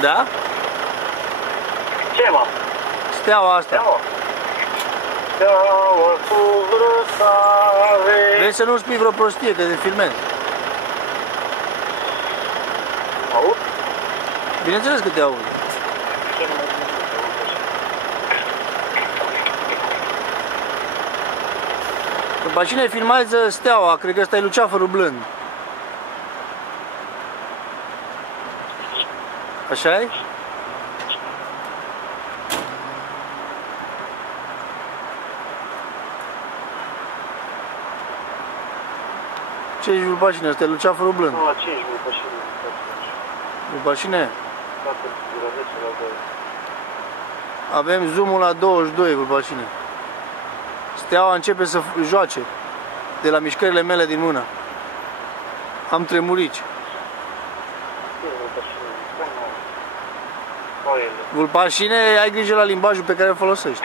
Da? Ce, mă? Steaua asta. Steaua cu răsare. Vrei să nu spui vreo prostie, că te filmezi. Aud? Bineînțeles că te aud. După cine filmează Steaua? Cred că ăsta e Luceafărul Blând. Așa-i? Ce ești după cine? Ăsta e Luceafărul Blând. Nu, la 5 după cine. După cine? La 2. Avem zoom-ul la 22, după cine. Steaua începe să joace de la mișcările mele din mână. Am tremurici. Vulpașine, ai grijă la limbajul pe care îl folosești.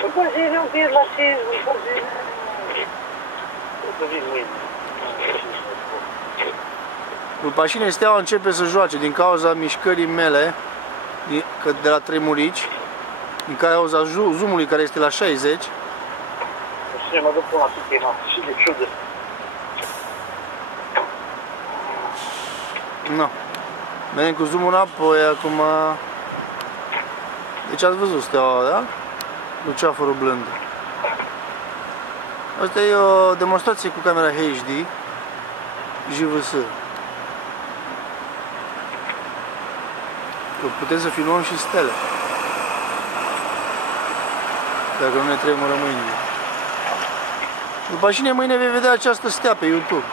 Vulpașine, un pic la 5, vulpașine. Să vin mâine. Vulpașine, Steaua începe să joace din cauza mișcării mele de la tremurici, din cauza zoom-ului care este la 60. Și mă duc până la Tichina și de ciudă. No. Mergem cu zoom-ul înapoi acum. Deci ați văzut Steaua, da? Luceafărul Blând. Asta e o demonstrație cu camera HD JVS. Putem să filmăm și stele, dacă nu ne tremură mâinile. După cine mâine vei vedea această stea pe YouTube.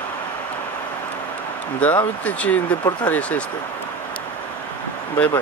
Da? Uite ce îndepărtare este. Bye bye.